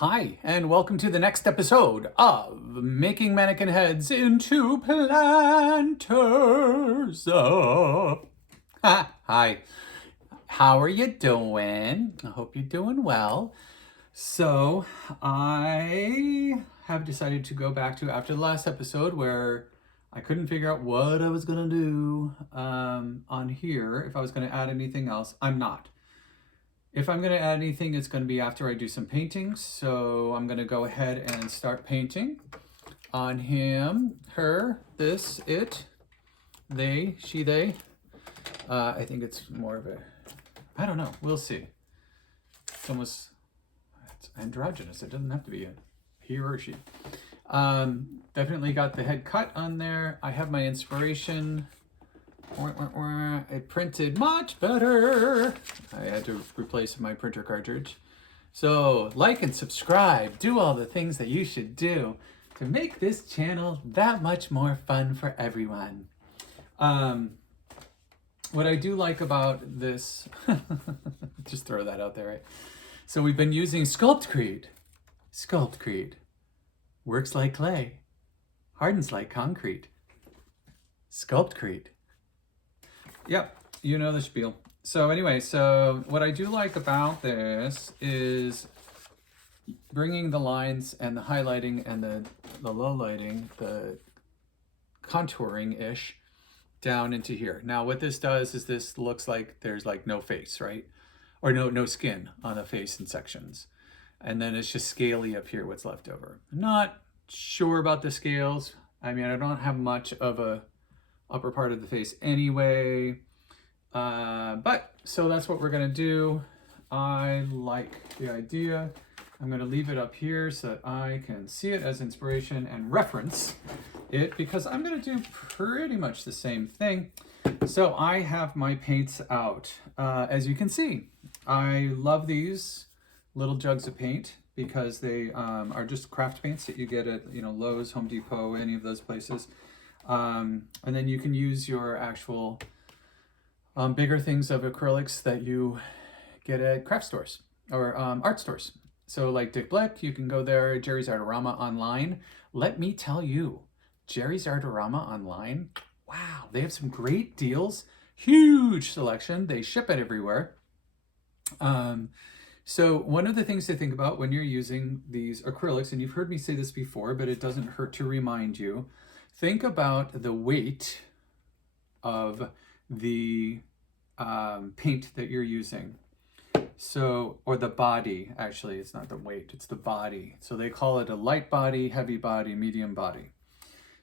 Hi, and welcome to the next episode of Making Mannequin Heads into Planters. Hi, how are you doing? I hope you're doing well. So, I have decided to go back to after the last episode where I couldn't figure out what I was going to do on here, if I was going to add anything else. I'm not. If I'm going to add anything, it's going to be after I do some paintings. So I'm going to go ahead and start painting on him, her, this, it, they, she, they. I think it's more of a, I don't know. We'll see. It's androgynous. It doesn't have to be a he or she. Definitely got the head cut on there. I have my inspiration. It printed much better. I had to replace my printer cartridge. So like and subscribe, do all the things that you should do to make this channel that much more fun for everyone. What I do like about this, just throw that out there, right? So we've been using SculptCrete. SculptCrete works like clay, hardens like concrete. SculptCrete. Yep, you know the spiel. So anyway, so what I do like about this is bringing the lines and the highlighting and the low lighting, the contouring-ish, down into here. Now what this does is this looks like there's like no face, right? Or no skin on the face in sections. And then it's just scaly up here, what's left over. I'm not sure about the scales. I mean, I don't have much of a upper part of the face anyway, but so that's what we're gonna do. I like the idea. I'm gonna leave it up here so that I can see it as inspiration and reference it, because I'm gonna do pretty much the same thing. So I have my paints out. As you can see, I love these little jugs of paint because they are just craft paints that you get at Lowe's, Home Depot, any of those places. And then you can use your actual bigger things of acrylics that you get at craft stores or art stores. So like Dick Blick, you can go there, Jerry's Artorama online. Let me tell you, Jerry's Artorama online, wow, they have some great deals, huge selection. They ship it everywhere. So one of the things to think about when you're using these acrylics, and you've heard me say this before, but it doesn't hurt to remind you, think about the weight of the paint that you're using. So, or the body, actually, it's not the weight, it's the body. So they call it a light body, heavy body, medium body.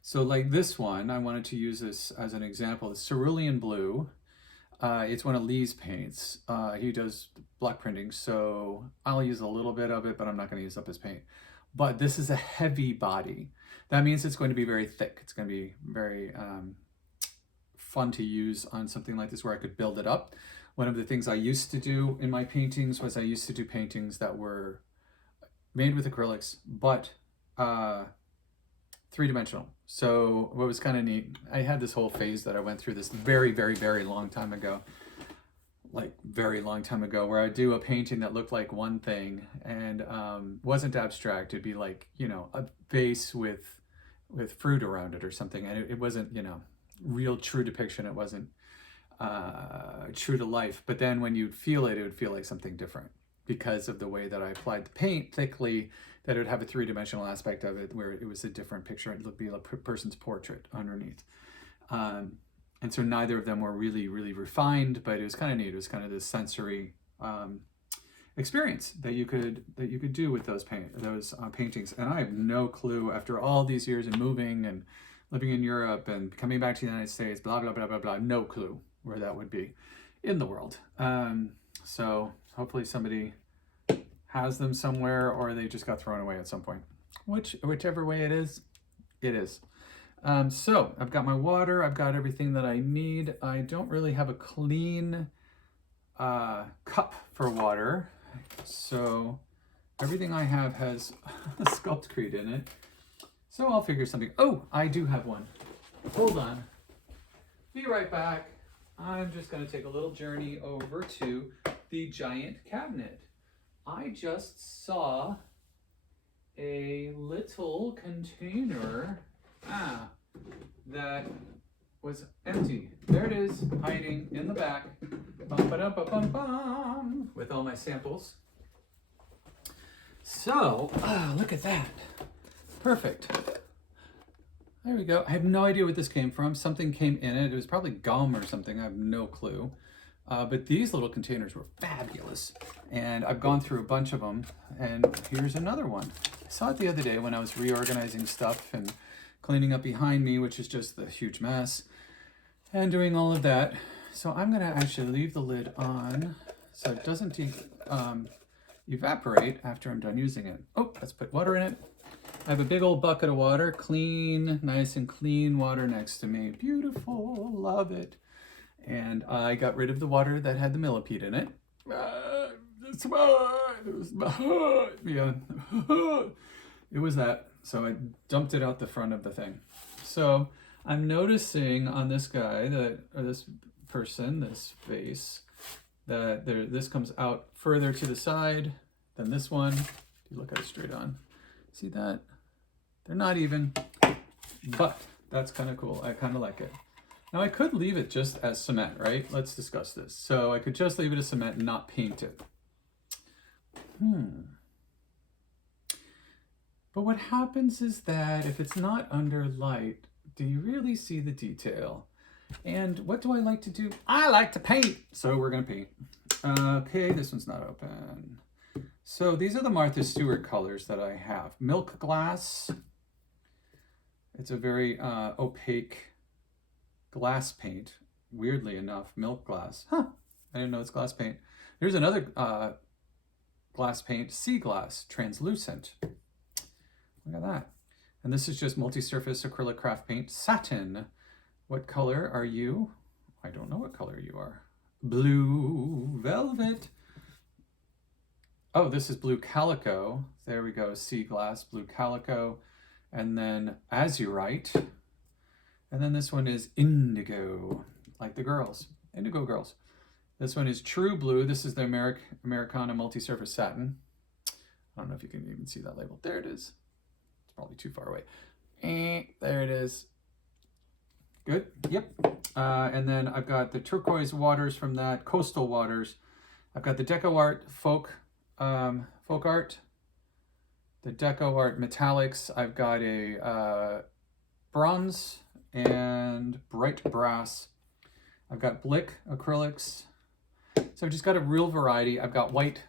So like this one, I wanted to use this as an example, the cerulean blue. It's one of Lee's paints. He does block printing, so I'll use a little bit of it, but I'm not going to use up his paint. But this is a heavy body. That means it's going to be very thick. It's going to be very fun to use on something like this where I could build it up. One of the things I used to do in my paintings was I used to do paintings that were made with acrylics, but three-dimensional. So what was kind of neat, I had this whole phase that I went through this very, very, very long time ago, like very long time ago, where I'd do a painting that looked like one thing and wasn't abstract. It'd be like, a vase with fruit around it or something. And it wasn't, real true depiction. It wasn't true to life. But then when you'd feel it, it would feel like something different because of the way that I applied the paint thickly, that it would have a three-dimensional aspect of it where it was a different picture. It would be a person's portrait underneath. And so neither of them were really, really refined, but it was kind of neat. It was kind of this sensory experience that you could do with those paintings. And I have no clue, after all these years of moving and living in Europe and coming back to the United States, blah, blah, blah, blah, blah, no clue where that would be in the world. So hopefully somebody has them somewhere, or they just got thrown away at some point. Whichever way it is, it is. So I've got my water, I've got everything that I need. I don't really have a clean cup for water, so everything I have has SculptCrete in it. So I'll figure something. Oh, I do have one. Hold on. Be right back. I'm just going to take a little journey over to the giant cabinet. I just saw a little container that was empty. There it is, hiding in the back, bum, with all my samples. So, look at that. Perfect. There we go. I have no idea what this came from. Something came in it. It was probably gum or something. I have no clue. But these little containers were fabulous. And I've gone through a bunch of them. And here's another one. I saw it the other day when I was reorganizing stuff and cleaning up behind me, which is just a huge mess, and doing all of that. So I'm going to actually leave the lid on so it doesn't evaporate after I'm done using it. Oh, let's put water in it. I have a big old bucket of water, clean, nice and clean water next to me. Beautiful, love it. And I got rid of the water that had the millipede in it. Yeah, it was that. So I dumped it out the front of the thing. So I'm noticing on this guy, this person, this face, that this comes out further to the side than this one. If you look at it straight on, see that? They're not even, but that's kind of cool. I kind of like it. Now I could leave it just as cement, right? Let's discuss this. So I could just leave it as cement and not paint it. But what happens is that if it's not under light, do you really see the detail? And what do I like to do? I like to paint. So we're gonna paint. Okay, this one's not open. So these are the Martha Stewart colors that I have. Milk glass. It's a very opaque glass paint. Weirdly enough, milk glass. Huh, I didn't know it's glass paint. Here's another glass paint, sea glass, translucent. Look at that. And this is just multi-surface acrylic craft paint, satin. What color are you? I don't know what color you are. Blue velvet. Oh, this is blue calico. There we go, sea glass, blue calico. And then azurite. And then this one is indigo, like the girls, indigo girls. This one is true blue. This is the Americana multi-surface satin. I don't know if you can even see that label. There it is. It's probably too far away. There it is. Good, yep. And then I've got the turquoise waters from that, coastal waters. I've got the Deco Art folk art, the Deco Art metallics. I've got a bronze and bright brass. I've got Blick acrylics. So I've just got a real variety. I've got white,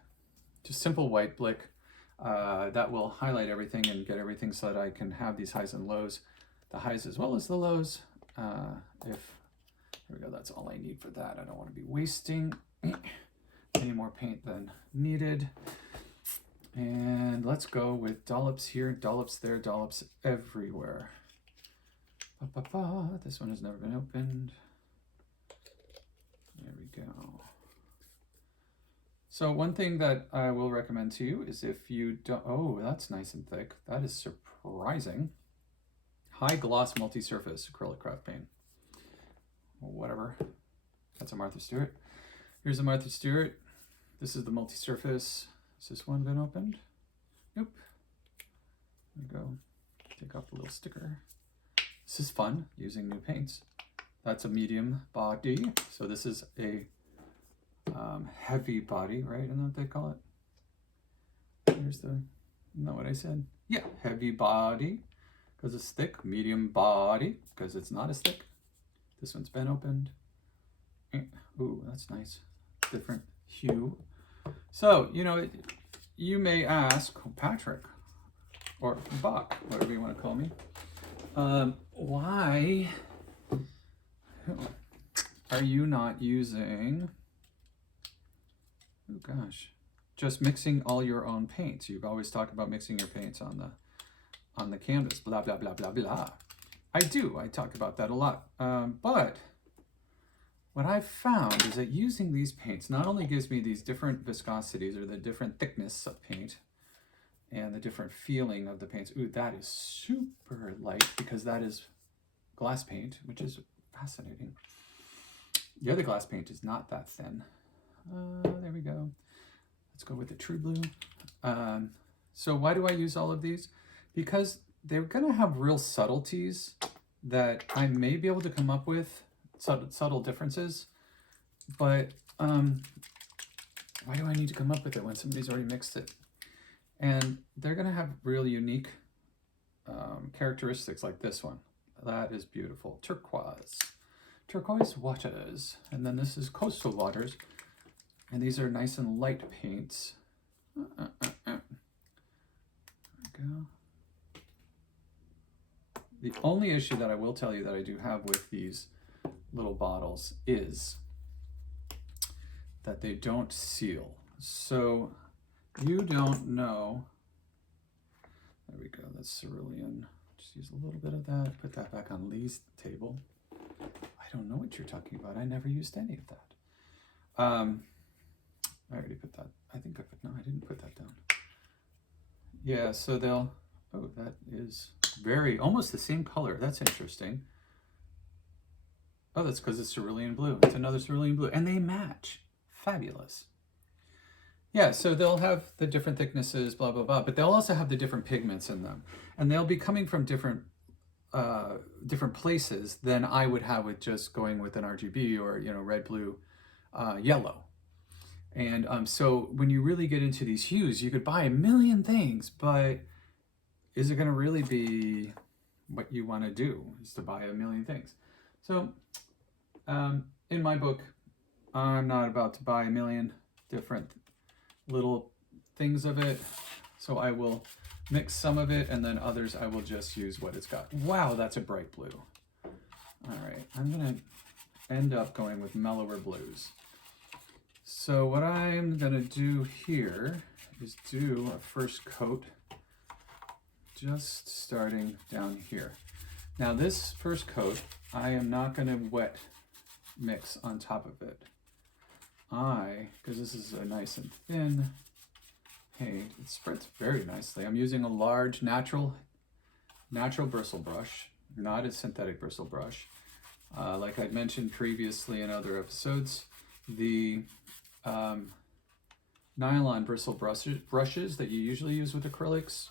just simple white Blick that will highlight everything and get everything so that I can have these highs and lows, the highs as well as the lows. Here we go, that's all I need for that. I don't want to be wasting any more paint than needed. And let's go with dollops here, dollops there, dollops everywhere. This one has never been opened. There we go. So one thing that I will recommend to you is if you don't, oh, that's nice and thick. That is surprising. High gloss multi-surface acrylic craft paint. Whatever. That's a Martha Stewart. Here's a Martha Stewart. This is the multi-surface. Has this one been opened? Nope. There we go. Take off the little sticker. This is fun, using new paints. That's a medium body. So this is a heavy body, right? Isn't that what they call it? Here's the, isn't that what I said? Yeah, heavy body, because it's thick. Medium body, because it's not as thick. This one's been opened. Ooh, that's nice. Different hue. So, you know, you may ask, Patrick, or Buck, whatever you want to call me, why are you not using, oh gosh, just mixing all your own paints? You've always talked about mixing your paints on the canvas, blah, blah, blah, blah, blah. I do, I talk about that a lot. But what I've found is that using these paints not only gives me these different viscosities or the different thickness of paint and the different feeling of the paints. Ooh, that is super light because that is glass paint, which is fascinating. The other glass paint is not that thin. There we go. Let's go with the true blue. So why do I use all of these? Because they're going to have real subtleties that I may be able to come up with, subtle differences, but why do I need to come up with it when somebody's already mixed it? And they're going to have real unique characteristics like this one. That is beautiful. Turquoise waters. And then this is coastal waters. And these are nice and light paints. There we go. The only issue that I will tell you that I do have with these little bottles is that they don't seal. So you don't know. There we go, that's cerulean. Just use a little bit of that, put that back on Lee's table. I don't know what you're talking about. I never used any of that. I already put that, I think I put, no, I didn't put that down. Yeah, so they'll, oh, that is very, almost the same color. That's interesting. Oh, that's because it's cerulean blue. It's another cerulean blue, and they match. Fabulous. Yeah, so they'll have the different thicknesses, blah, blah, blah, but they'll also have the different pigments in them. And they'll be coming from different places than I would have with just going with an RGB or, you know, red, blue, yellow. And so when you really get into these hues, you could buy a million things, but is it going to really be what you want to do, is to buy a million things? So in my book, I'm not about to buy a million different little things of it. So I will mix some of it, and then others I will just use what it's got. Wow, that's a bright blue. All right, I'm going to end up going with mellower blues. So what I'm going to do here is do a first coat, just starting down here. Now this first coat, I am not going to wet mix on top of it. Because this is a nice and thin paint, it spreads very nicely. I'm using a large natural bristle brush, not a synthetic bristle brush. Like I'd mentioned previously in other episodes, the nylon bristle brushes that you usually use with acrylics,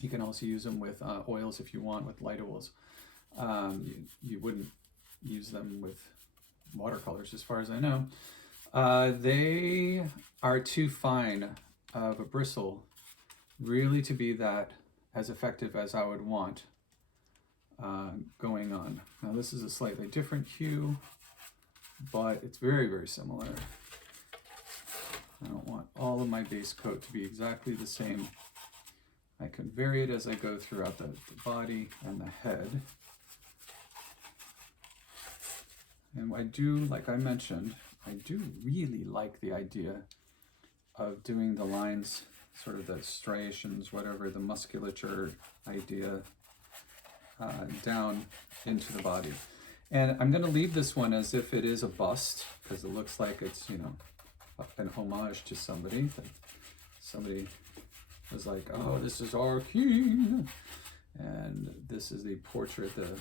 you can also use them with oils if you want, with light oils. You wouldn't use them with watercolors as far as I know. They are too fine of a bristle really to be that as effective as I would want going on. Now this is a slightly different hue, but it's very, very similar. I don't want all of my base coat to be exactly the same. I can vary it as I go throughout the body and the head. And I do, like I mentioned, I do really like the idea of doing the lines, sort of the striations, whatever, the musculature idea down into the body. And I'm going to leave this one as if it is a bust, because it looks like it's, you know, an homage to somebody. Somebody was like, oh, this is our king. And this is the portrait, the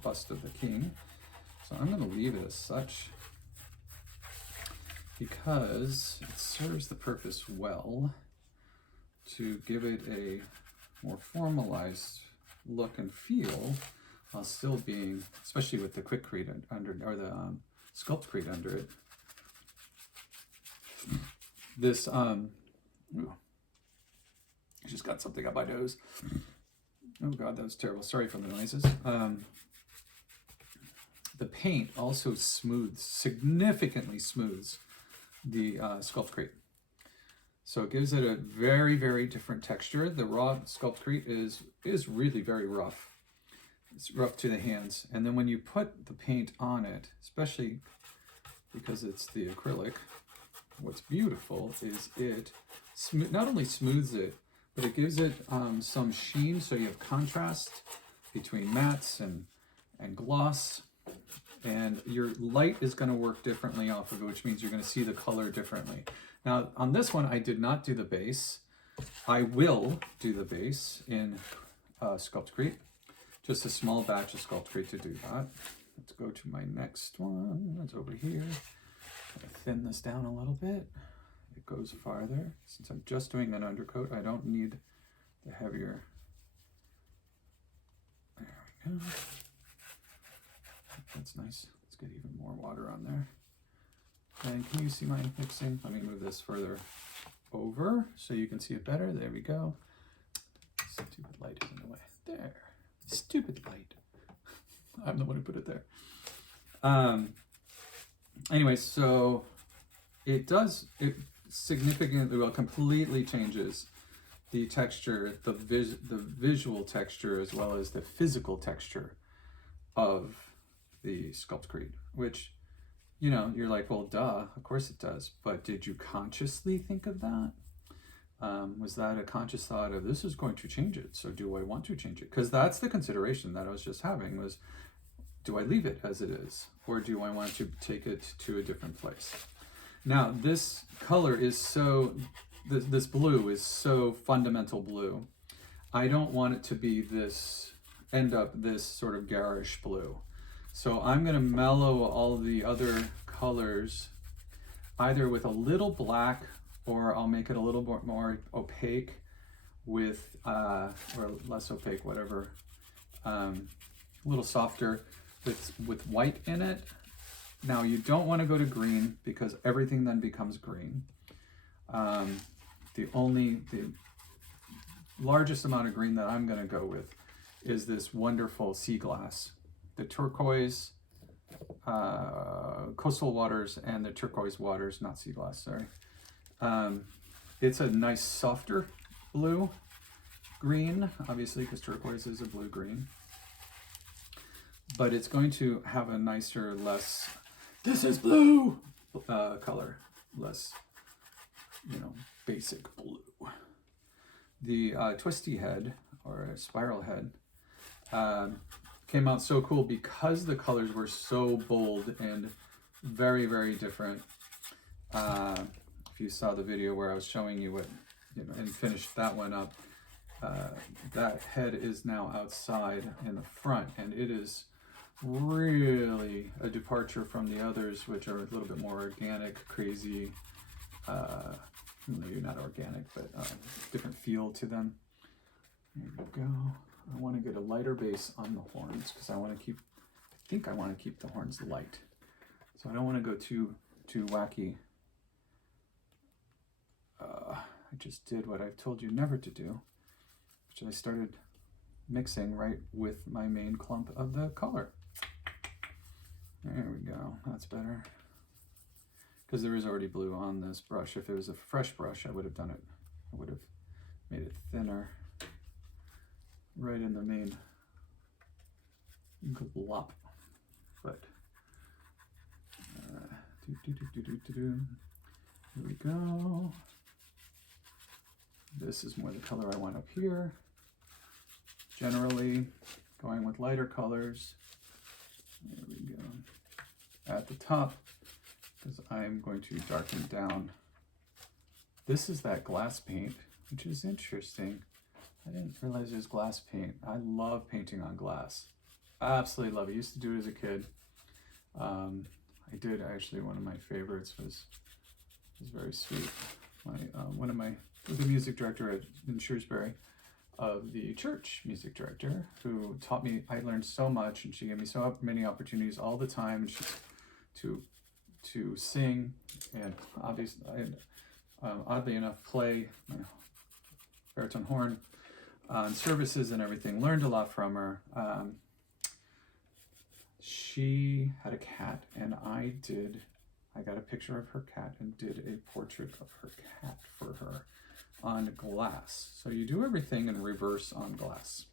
bust of the king. So I'm going to leave it as such because it serves the purpose well to give it a more formalized look and feel while still being, especially with the QuickCrete under, or the SculptCrete under it. This, ooh, I just got something up my nose. Oh God, that was terrible. Sorry for the noises. The paint also significantly smooths the SculptCrete. So it gives it a very, very different texture. The raw SculptCrete is really very rough. It's rough to the hands. And then when you put the paint on it, especially because it's the acrylic, what's beautiful is it not only smooths it, but it gives it some sheen, so you have contrast between mattes and gloss. And your light is going to work differently off of it, which means you're going to see the color differently. Now, on this one, I did not do the base. I will do the base in SculptCrete. Just a small batch of SculptCrete to do that. Let's go to my next one. That's over here. I'm going to thin this down a little bit. it goes farther. Since I'm just doing an undercoat, I don't need the heavier. There we go. That's nice. Let's get even more water on there. And can you see my mixing? Let me move this further over so you can see it better. There we go. Stupid light is in the way. There. Stupid light. I'm the one who put it there. Anyway, so it significantly, well, completely changes the texture, the visual texture, as well as the physical texture of the SculptCrete, which, you know, you're like, well, duh, of course it does. But did you consciously think of that? Was that a conscious thought of, this is going to change it, so do I want to change it? Because that's the consideration that I was just having was, do I leave it as it is, or do I want to take it to a different place? Now, this color is so, this blue is so fundamental blue. I don't want it to be this, end up this sort of garish blue. So I'm gonna mellow all the other colors either with a little black, or I'll make it a little more opaque with, or less opaque, whatever, a little softer with white in it. Now you don't want to go to green because everything then becomes green. The largest amount of green that I'm going to go with is this wonderful sea glass, the turquoise coastal waters and the turquoise waters, not sea glass, sorry. It's a nice softer blue green, obviously, because turquoise is a blue green, but it's going to have a nicer, less, this is blue color, less, you know, basic blue. The twisty head, or spiral head, came out so cool because the colors were so bold and very, very different. If you saw the video where I was showing you what, you know, and finished that one up, that head is now outside in the front, and it is really a departure from the others, which are a little bit more organic, crazy, maybe not organic, but different feel to them. There we go. I want to get a lighter base on the horns because I want to keep, I think I want to keep the horns light. So I don't want to go too wacky. I just did what I've told you never to do, which I started mixing right with my main clump of the color. There we go, that's better. Because there is already blue on this brush. If it was a fresh brush, I would have done it. I would have made it thinner right in the main glop. But here we go. This is more the color I want up here. Generally going with lighter colors. There we go. At the top, because I'm going to darken down. This is that glass paint, which is interesting. I didn't realize there's glass paint. I love painting on glass. I absolutely love it. I used to do it as a kid. I did actually, one of my favorites was very sweet. The music director in Shrewsbury, of the church music director, who taught me, I learned so much, and she gave me so many opportunities all the time, and she, to sing, and obviously, oddly enough, play my baritone horn on services and everything. Learned a lot from her. She had a cat, and I got a picture of her cat and did a portrait of her cat for her on glass. So you do everything in reverse on glass,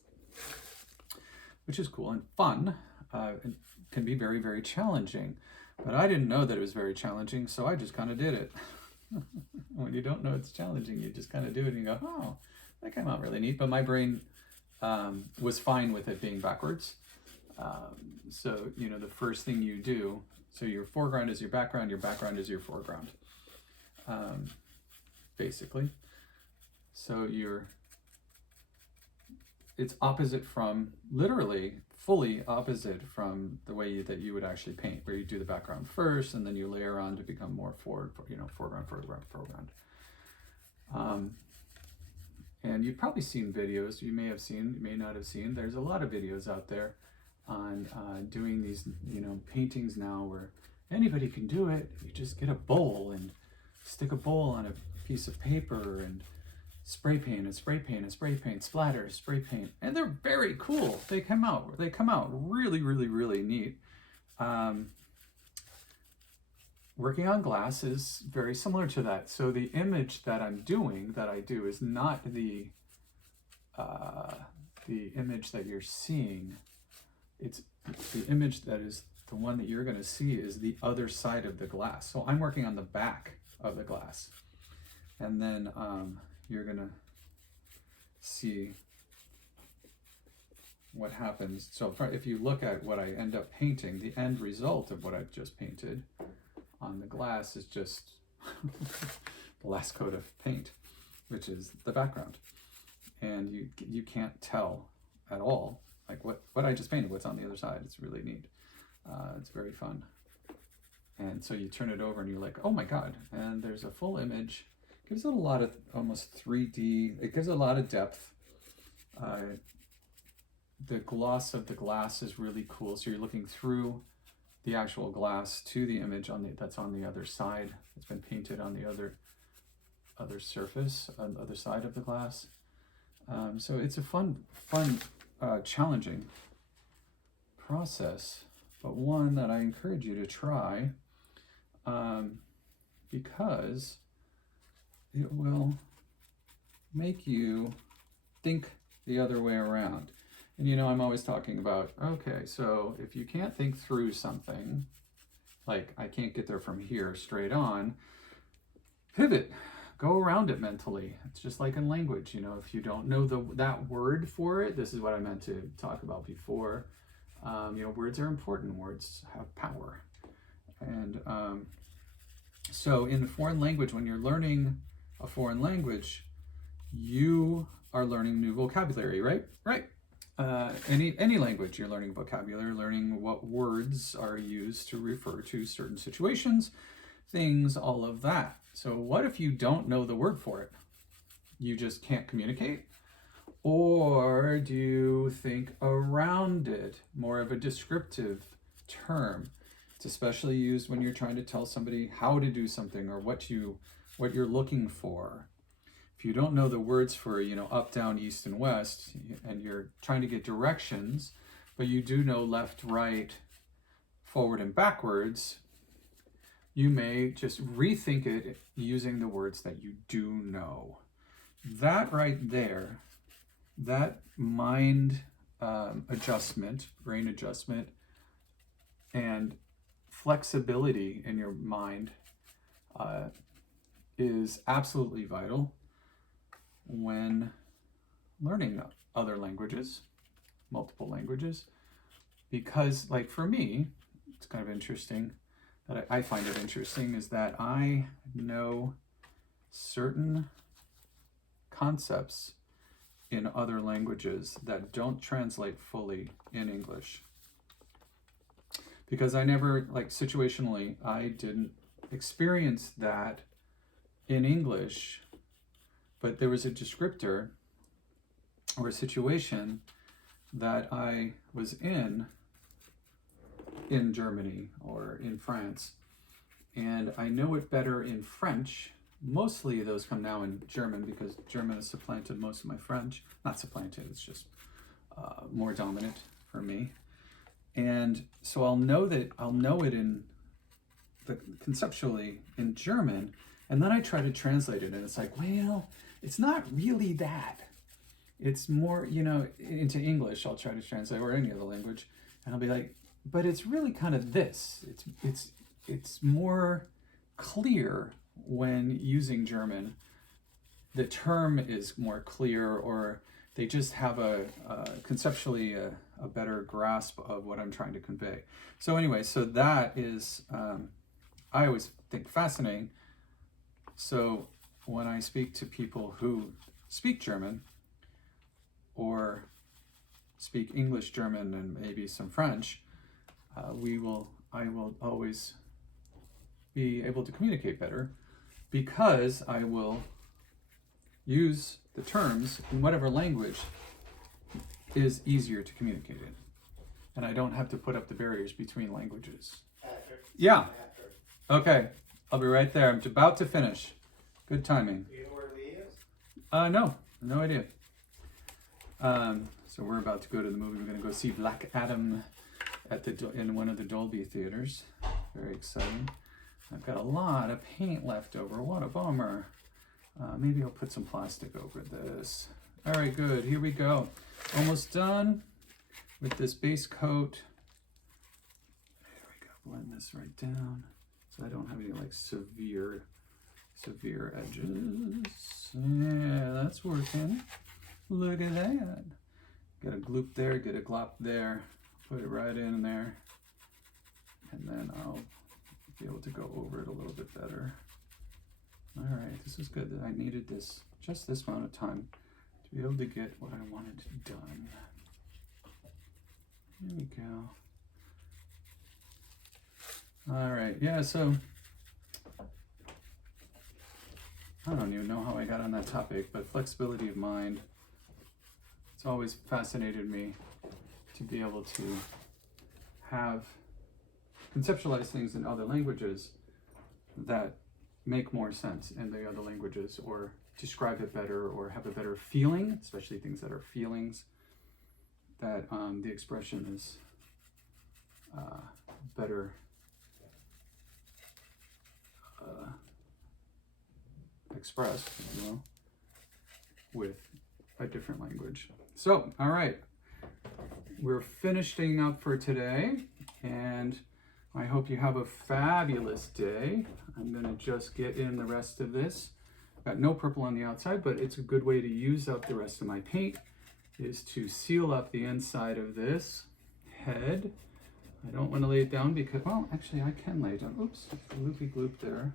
which is cool and fun. It can be very, very challenging, but I didn't know that it was very challenging, so I just kind of did it. When you don't know it's challenging, you just kind of do it and you go, oh, that came out really neat. But my brain was fine with it being backwards. So, you know, the first thing you do, so your foreground is your background is your foreground, basically. So it's opposite from, literally fully opposite from the way that you would actually paint, where you do the background first and then you layer on to become more foreground, foreground. And you've probably seen videos, you may have seen, you may not have seen, there's a lot of videos out there on doing these, paintings now where anybody can do it. You just get a bowl and stick a bowl on a piece of paper and spray paint and spray paint and spray paint, splatter, spray paint, and they're very cool. They come out really, really, really neat. Working on glass is very similar to that. So the image that I do is not the image that you're seeing. It's the image that is the one that you're going to see is the other side of the glass. So I'm working on the back of the glass, and then you're going to see what happens. So if you look at what I end up painting, the end result of what I've just painted on the glass is just the last coat of paint, which is the background. And you can't tell at all, like what I just painted, what's on the other side. It's really neat. It's very fun. And so you turn it over and you're like, oh my God. And there's a full image. It gives it a lot of almost 3D. It gives it a lot of depth. The gloss of the glass is really cool. So you're looking through the actual glass to the image that's on the other side. It's been painted on the other surface, on the other side of the glass. So it's a fun, challenging process, but one that I encourage you to try because it will make you think the other way around. And I'm always talking about, okay, so if you can't think through something, like I can't get there from here straight on, pivot, go around it mentally. It's just like in language, if you don't know that word for it, this is what I meant to talk about before. Words are important, words have power. And so in a foreign language, when you're learning a foreign language, you are learning new vocabulary, right? Right. Any language, you're learning vocabulary, learning what words are used to refer to certain situations, things, all of that. So what if you don't know the word for it? You just can't communicate? Or do you think around it, more of a descriptive term? It's especially used when you're trying to tell somebody how to do something or what you're looking for. If you don't know the words for, up, down, east, and west, and you're trying to get directions, but you do know left, right, forward, and backwards, you may just rethink it using the words that you do know. That right there, that mind adjustment, brain adjustment, and flexibility in your mind is absolutely vital when learning other languages, multiple languages, because like for me, it's kind of interesting that I find it interesting is that I know certain concepts in other languages that don't translate fully in English. Because I never, situationally, I didn't experience that in English, but there was a descriptor or a situation that I was in Germany or in France, and I know it better in French. Mostly those come now in German because German has supplanted most of my French. Not supplanted, it's just more dominant for me. And so I'll know it in conceptually in German, and then I try to translate it, and it's like, well, it's not really that. It's more, into English, I'll try to translate, or any other language, and I'll be like, but it's really kind of this. It's more clear when using German. The term is more clear, or they just have conceptually a better grasp of what I'm trying to convey. So anyway, so that is, I always think fascinating. So when I speak to people who speak German or speak English, German, and maybe some French, I will always be able to communicate better because I will use the terms in whatever language is easier to communicate in. And I don't have to put up the barriers between languages. Patrick. Yeah. Patrick. Okay. I'll be right there. I'm about to finish. Good timing. Do you know where Lee is? No idea. So we're about to go to the movie. We're going to go see Black Adam at in one of the Dolby theaters. Very exciting. I've got a lot of paint left over. What a bummer. Maybe I'll put some plastic over this. All right, good. Here we go. Almost done with this base coat. There we go. Blend this right down so I don't have any like severe edges. Yeah, that's working. Look at that. Get a gloop there, get a glop there. Put it right in there. And then I'll be able to go over it a little bit better. All right, this is good. I needed this, just this amount of time to be able to get what I wanted done. There we go. All right, yeah, so I don't even know how I got on that topic, but flexibility of mind. It's always fascinated me to be able to conceptualize things in other languages that make more sense in the other languages, or describe it better, or have a better feeling, especially things that are feelings, that the expression is better expressed, with a different language. So, all right, we're finishing up for today, and I hope you have a fabulous day. I'm gonna just get in the rest of this. Got no purple on the outside, but it's a good way to use up the rest of my paint, is to seal up the inside of this head. I don't want to lay it down because, well, actually I can lay it down. Oops, loopy gloop there.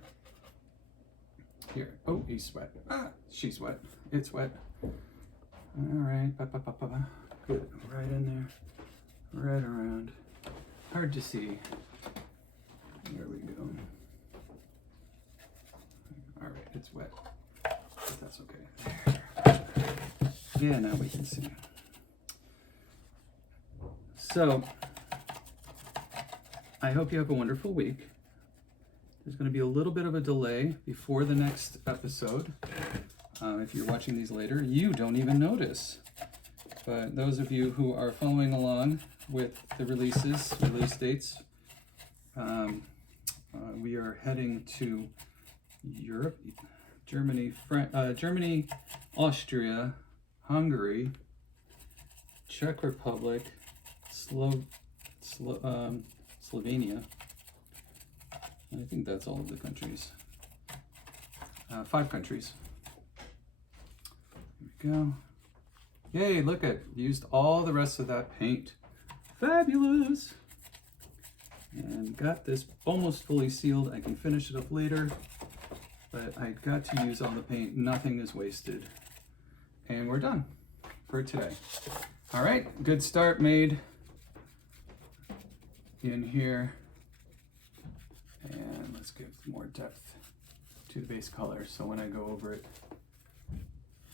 Here, oh, he's wet. Ah, she's wet. It's wet. All right, good, right in there, right around. Hard to see. There we go. All right, it's wet, but that's okay. Yeah, now we can see. So, I hope you have a wonderful week. There's going to be a little bit of a delay before the next episode. If you're watching these later, you don't even notice. But those of you who are following along with the release dates, we are heading to Europe, Germany, Austria, Hungary, Czech Republic, Slovenia. I think that's all of the countries. 5 countries. There we go. Yay, look at, used all the rest of that paint. Fabulous! And got this almost fully sealed. I can finish it up later, but I got to use all the paint. Nothing is wasted. And we're done for today. All right, good start made in here. And let's give more depth to the base color, so when I go over it,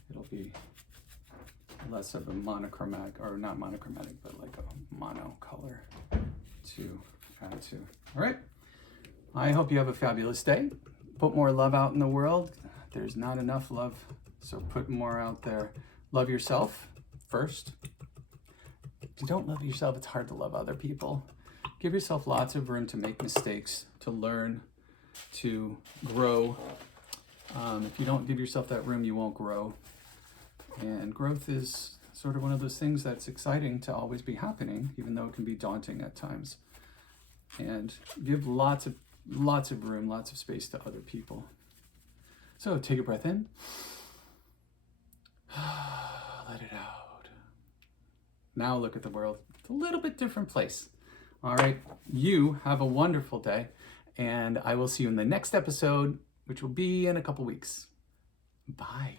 it'll be less of a monochromatic, or not monochromatic, but like a mono color to add to. All right, I hope you have a fabulous day. Put more love out in the world. There's not enough love, so put more out there. Love yourself first. If you don't love yourself, it's hard to love other people. Give yourself lots of room to make mistakes, to learn, to grow. If you don't give yourself that room, you won't grow. And growth is sort of one of those things that's exciting to always be happening, even though it can be daunting at times. And give lots of room, lots of space to other people. So take a breath in. Let it out. Now look at the world. It's a little bit different place. All right, you have a wonderful day, and I will see you in the next episode, which will be in a couple weeks. Bye.